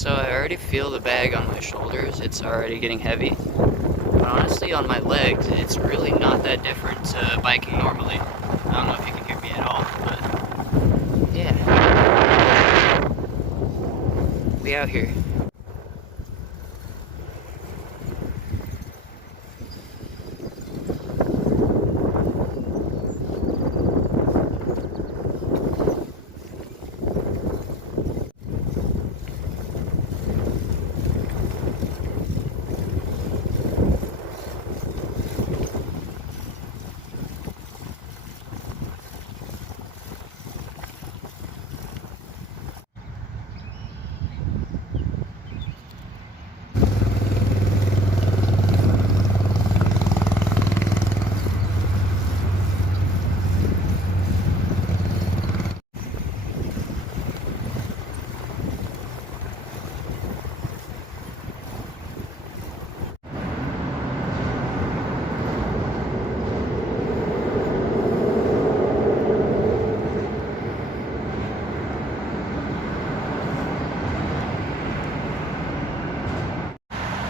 So I already feel the bag on my shoulders. It's already getting heavy. But honestly, on my legs, it's really not that different to biking normally. I don't know if you can hear me at all, but yeah. We out here.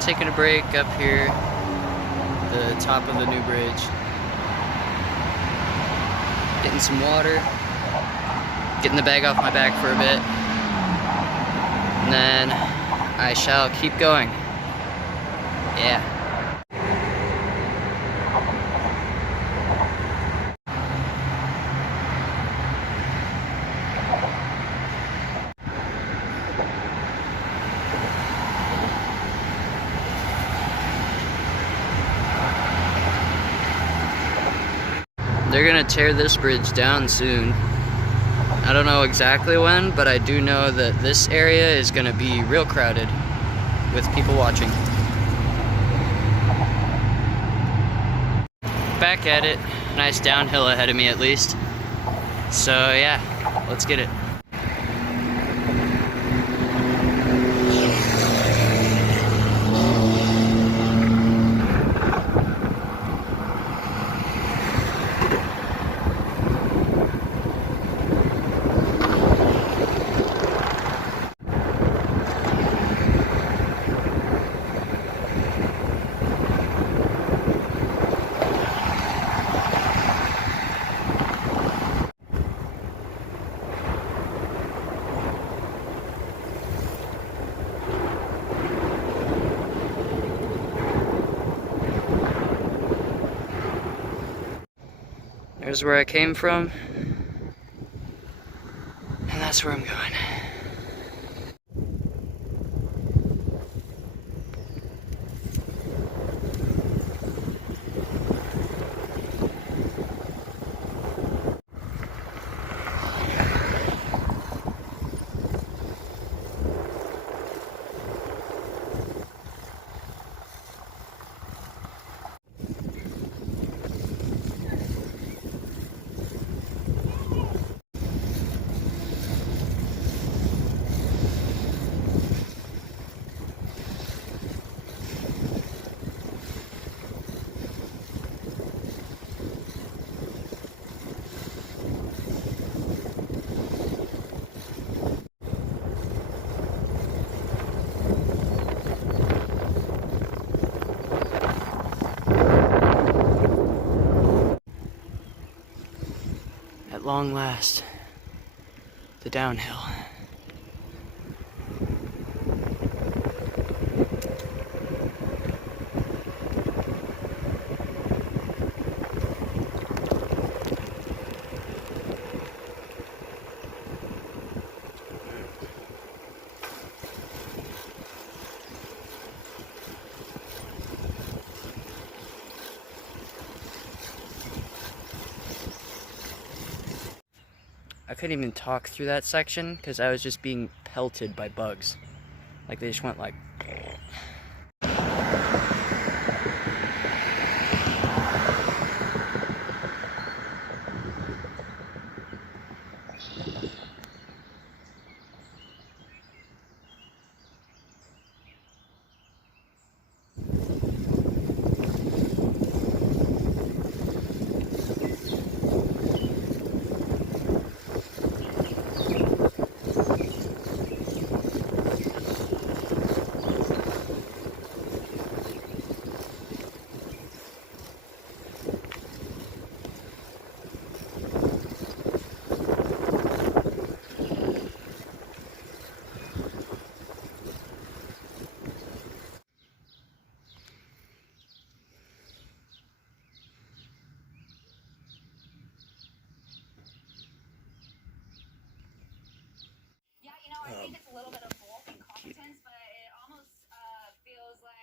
Taking a break up here, the top of the new bridge. Getting some water, getting the bag off my back for a bit, and then I shall keep going. Yeah. They're gonna tear this bridge down soon. I don't know exactly when, but I do know that this area is gonna be real crowded with people watching. Back at it. Nice downhill ahead of me at least. So yeah, let's get it. There's where I came from, and that's where I'm going. At long last, the downhill. I couldn't even talk through that section because I was just being pelted by bugs. Like they just went like...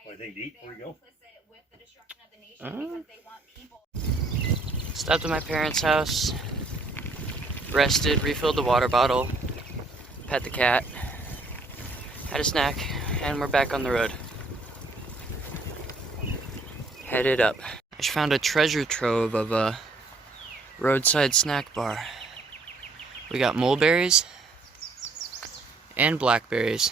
Anything to eat before you go? Stopped at my parents' house, rested, refilled the water bottle, pet the cat, had a snack, and we're back on the road. Headed up. I just found a treasure trove of a roadside snack bar. We got mulberries and blackberries.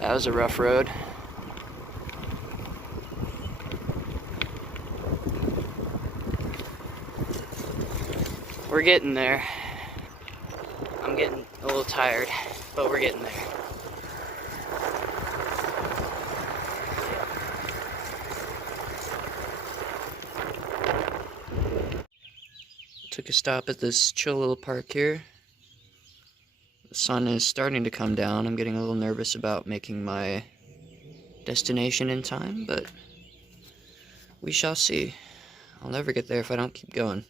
That was a rough road. We're getting there. I'm getting a little tired, but we're getting there. Took a stop at this chill little park here. The sun is starting to come down. I'm getting a little nervous about making my destination in time, but we shall see. I'll never get there if I don't keep going.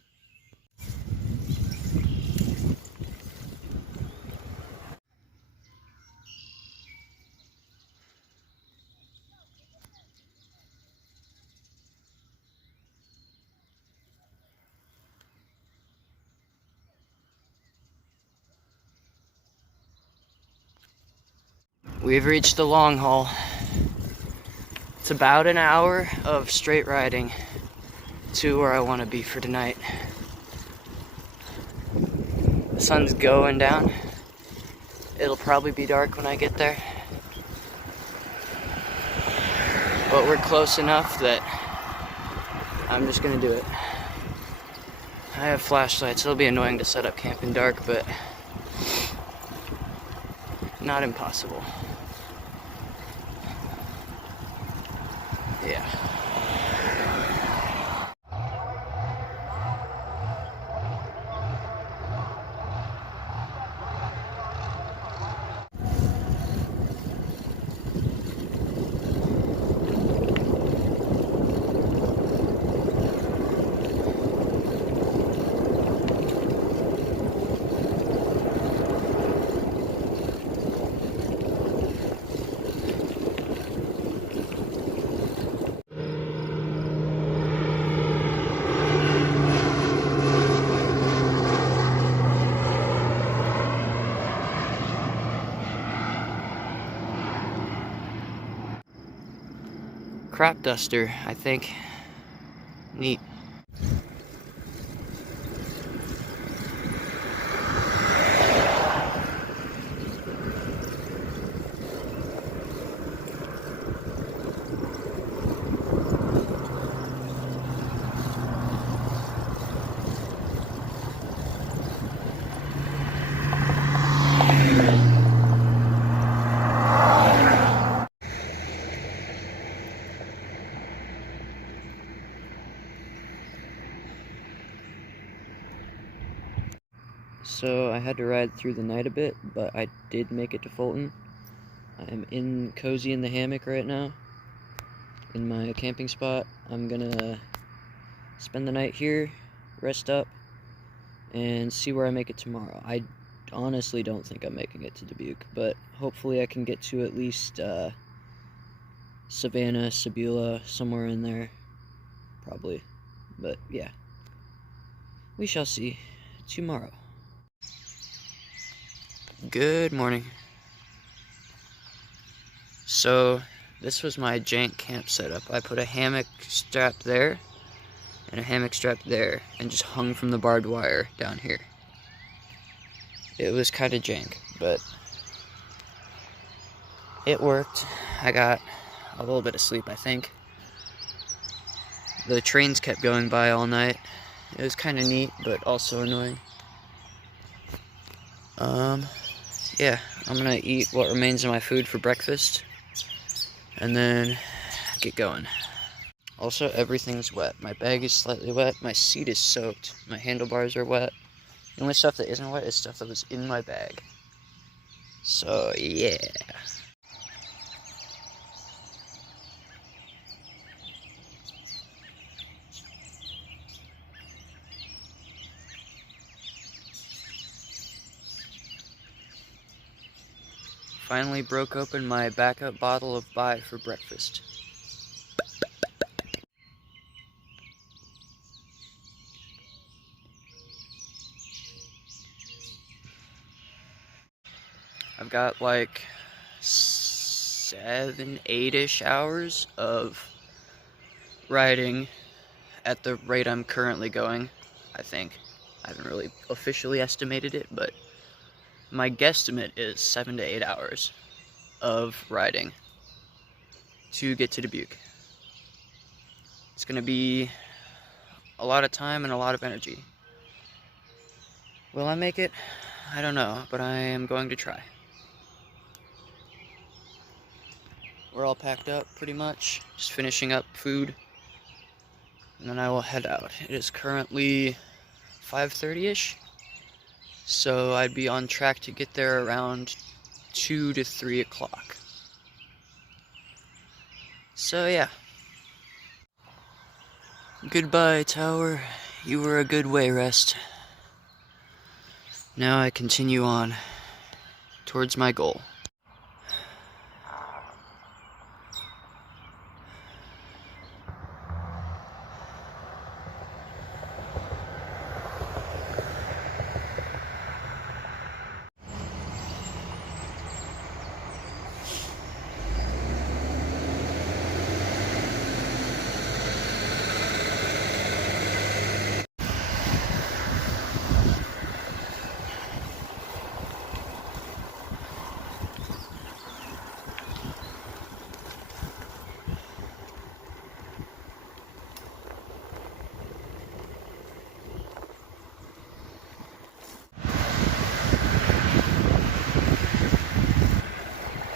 We've reached the long haul. It's about an hour of straight riding to where I want to be for tonight. The sun's going down. It'll probably be dark when I get there. But we're close enough that I'm just gonna do it. I have flashlights. It'll be annoying to set up camp in dark, but not impossible. Yeah. Crop duster, I think. Neat. So I had to ride through the night a bit, but I did make it to Fulton. I'm cozy in the hammock right now, in my camping spot. I'm gonna spend the night here, rest up, and see where I make it tomorrow. I honestly don't think I'm making it to Dubuque, but hopefully I can get to at least Savannah, Sabula, somewhere in there, probably. But yeah, we shall see tomorrow. Good morning. So this was my jank camp setup. I put a hammock strap there and a hammock strap there and just hung from the barbed wire down here. It was kind of jank, but it worked. I got a little bit of sleep, I think. The trains kept going by all night. It was kind of neat, but also annoying. Yeah, I'm gonna eat what remains of my food for breakfast, and then get going. Also, everything's wet. My bag is slightly wet, my seat is soaked, my handlebars are wet. The only stuff that isn't wet is stuff that was in my bag. So, yeah. Finally broke open my backup bottle of Bai for breakfast. I've got like 7, 8-ish hours of riding at the rate I'm currently going, I think. I haven't really officially estimated it, but my guesstimate is 7 to 8 hours of riding to get to Dubuque. It's gonna be a lot of time and a lot of energy. Will I make it? I don't know, but I am going to try. We're all packed up pretty much, just finishing up food, and then I will head out. It is currently 5:30-ish, so I'd be on track to get there around 2 to 3 o'clock. So yeah. Goodbye, tower. You were a good way rest. Now I continue on towards my goal.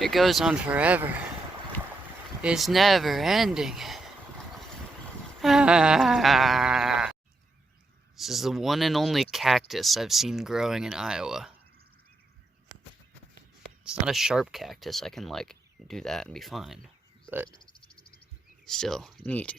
It goes on forever. It's never ending. Ah. This is the one and only cactus I've seen growing in Iowa. It's not a sharp cactus. I can, like, do that and be fine. But still, neat.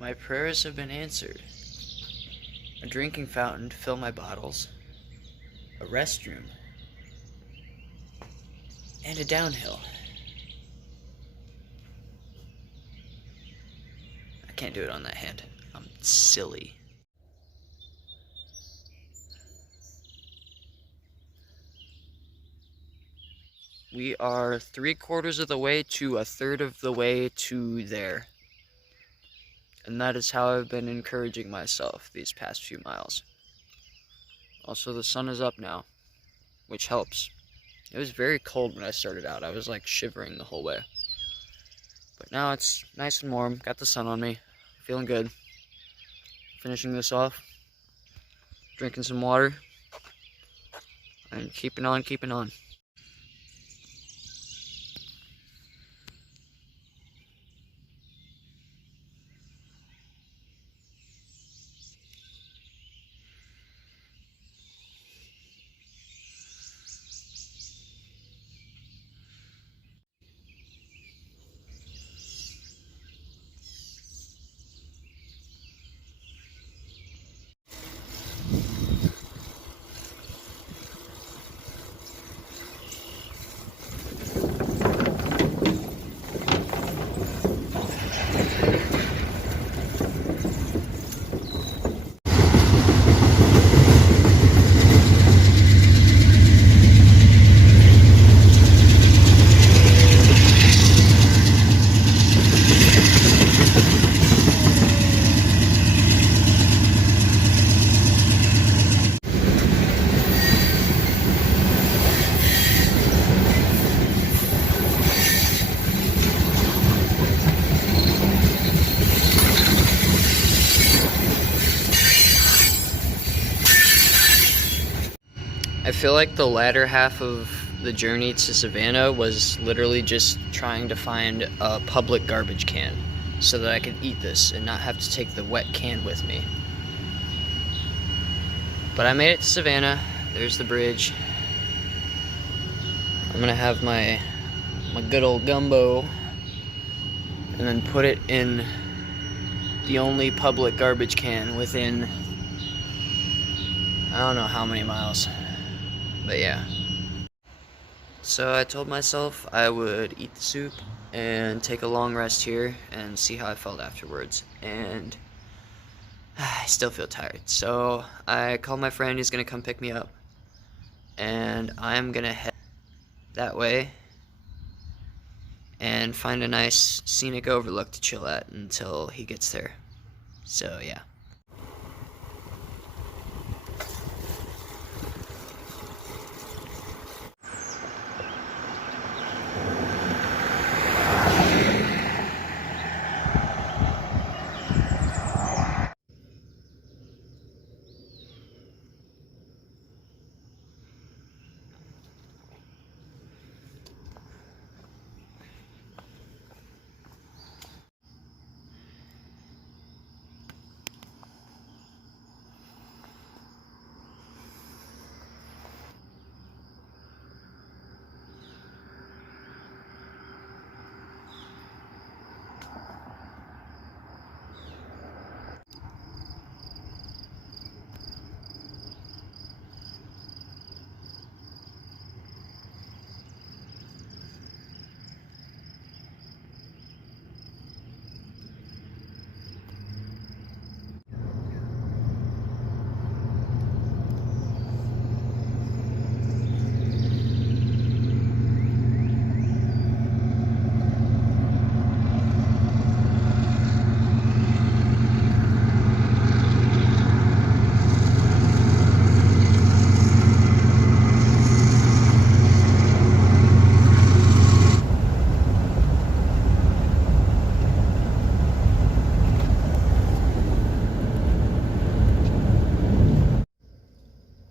My prayers have been answered. A drinking fountain to fill my bottles, a restroom, and a downhill. I can't do it on that hand. I'm silly. We are 3/4 of the way to 1/3 of the way to there. And that is how I've been encouraging myself these past few miles. Also, the sun is up now, which helps. It was very cold when I started out. I was like shivering the whole way. But now it's nice and warm. Got the sun on me. Feeling good. Finishing this off. Drinking some water. and keeping on, keeping on. I feel like the latter half of the journey to Savannah was literally just trying to find a public garbage can so that I could eat this and not have to take the wet can with me. But I made it to Savannah. There's the bridge. I'm gonna have my good old gumbo and then put it in the only public garbage can within I don't know how many miles. But yeah. So I told myself I would eat the soup and take a long rest here and see how I felt afterwards. And I still feel tired. So I called my friend, he's gonna come pick me up. And I'm gonna head that way and find a nice scenic overlook to chill at until he gets there. So yeah.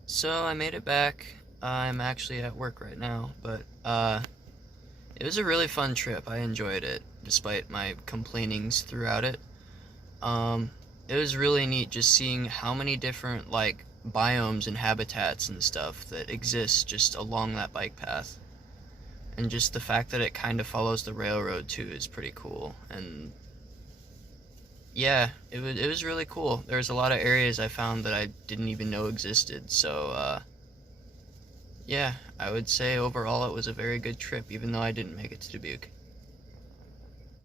So I made it back. I'm actually at work right now, but it was a really fun trip. I enjoyed it, despite my complainings throughout it. It was really neat just seeing how many different like biomes and habitats and stuff that exist just along that bike path. And just the fact that it kind of follows the railroad too is pretty cool. And yeah, it was really cool. There's a lot of areas I found that I didn't even know existed. So yeah, I would say overall it was a very good trip, even though I didn't make it to Dubuque.